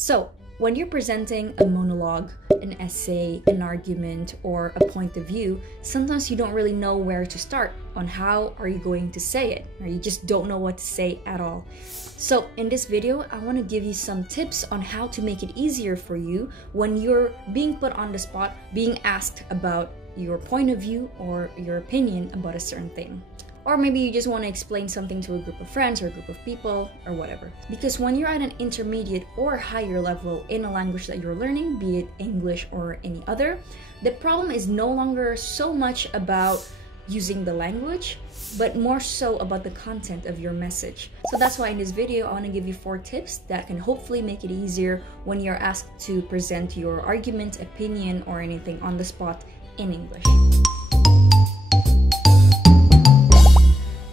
So, when you're presenting a monologue, an essay, an argument, or a point of view, sometimes you don't really know where to start on how are you going to say it, or you just don't know what to say at all. So in this video, I want to give you some tips on how to make it easier for you when you're being put on the spot, being asked about your point of view or your opinion about a certain thing. Or maybe you just want to explain something to a group of friends or a group of people or whatever. Because when you're at an intermediate or higher level in a language that you're learning, be it English or any other, the problem is no longer so much about using the language, but more so about the content of your message. So that's why in this video, I want to give you 4 tips that can hopefully make it easier when you're asked to present your argument, opinion, or anything on the spot in English.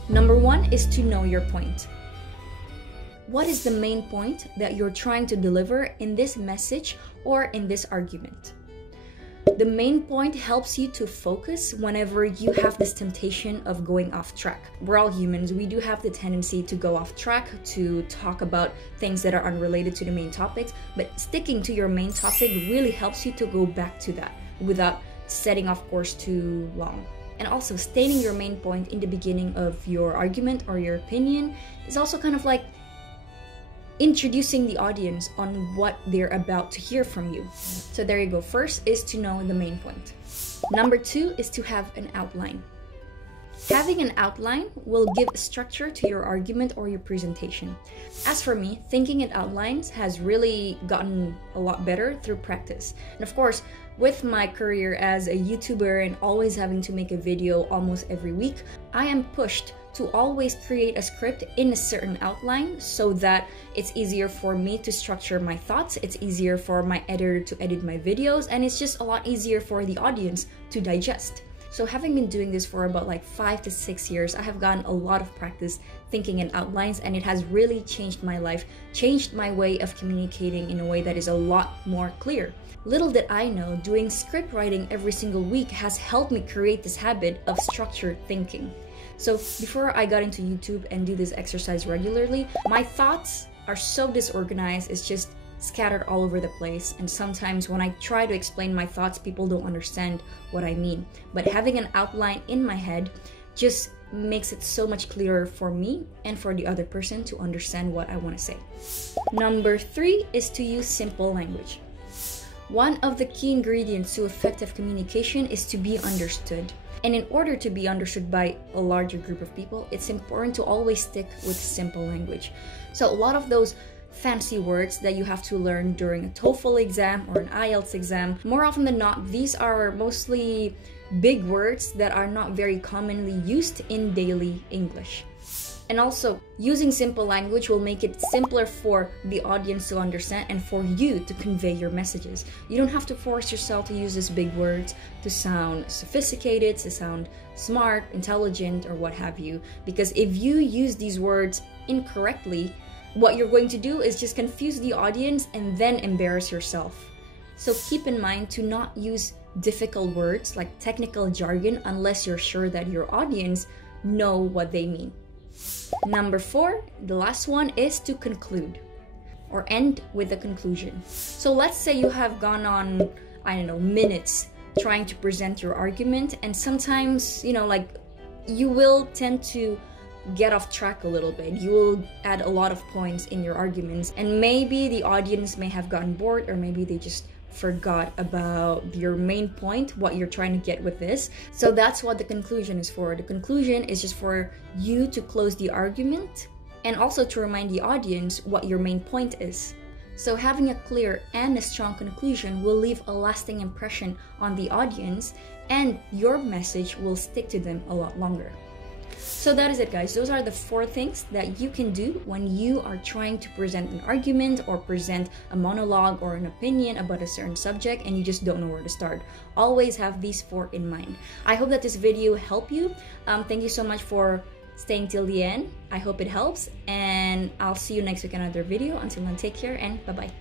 Number 1 is to know your point. What is the main point that you're trying to deliver in this message or in this argument? The main point helps you to focus whenever you have this temptation of going off track. We're all humans. We do have the tendency to go off track, to talk about things that are unrelated to the main topics, but sticking to your main topic really helps you to go back to that without setting off course too long. And also, stating your main point in the beginning of your argument or your opinion is also kind of like introducing the audience on what they're about to hear from you. So there you go. First is to know the main point. Number 2 is to have an outline. Having an outline will give structure to your argument or your presentation. As for me, thinking in outlines has really gotten a lot better through practice. And of course, with my career as a YouTuber and always having to make a video almost every week, I am pushed to always create a script in a certain outline so that it's easier for me to structure my thoughts, it's easier for my editor to edit my videos, and it's just a lot easier for the audience to digest. So having been doing this for about like 5 to 6 years, I have gotten a lot of practice thinking in outlines, and it has really changed my life, changed my way of communicating in a way that is a lot more clear. Little did I know, doing script writing every single week has helped me create this habit of structured thinking. So before I got into YouTube and do this exercise regularly, my thoughts are so disorganized, it's just scattered all over the place, and sometimes when I try to explain my thoughts, people don't understand what I mean. But having an outline in my head just makes it so much clearer for me and for the other person to understand what I want to say. Number 3 is to use simple language. One of the key ingredients to effective communication is to be understood. And in order to be understood by a larger group of people, it's important to always stick with simple language. So a lot of those fancy words that you have to learn during a TOEFL exam or an IELTS exam, more often than not, these are mostly big words that are not very commonly used in daily English. And also, using simple language will make it simpler for the audience to understand and for you to convey your messages. You don't have to force yourself to use these big words to sound sophisticated, to sound smart, intelligent, or what have you. Because if you use these words incorrectly, what you're going to do is just confuse the audience and then embarrass yourself. So keep in mind to not use difficult words like technical jargon unless you're sure that your audience know what they mean. Number 4, the last one, is to conclude or end with a conclusion. So let's say you have gone on, I don't know, minutes trying to present your argument, and sometimes, like you will tend to get off track a little bit. You will add a lot of points in your arguments, and maybe the audience may have gotten bored, or maybe they just forgot about your main point, what you're trying to get with this. So that's what the conclusion is for. The conclusion is just for you to close the argument and also to remind the audience what your main point is. So having a clear and a strong conclusion will leave a lasting impression on the audience, and your message will stick to them a lot longer. So that is it, guys. Those are the 4 things that you can do when you are trying to present an argument or present a monologue or an opinion about a certain subject and you just don't know where to start. Always have these 4 in mind. I hope that this video helped you. Thank you so much for staying till the end. I hope it helps, and I'll see you next week in another video. Until then, take care and bye-bye.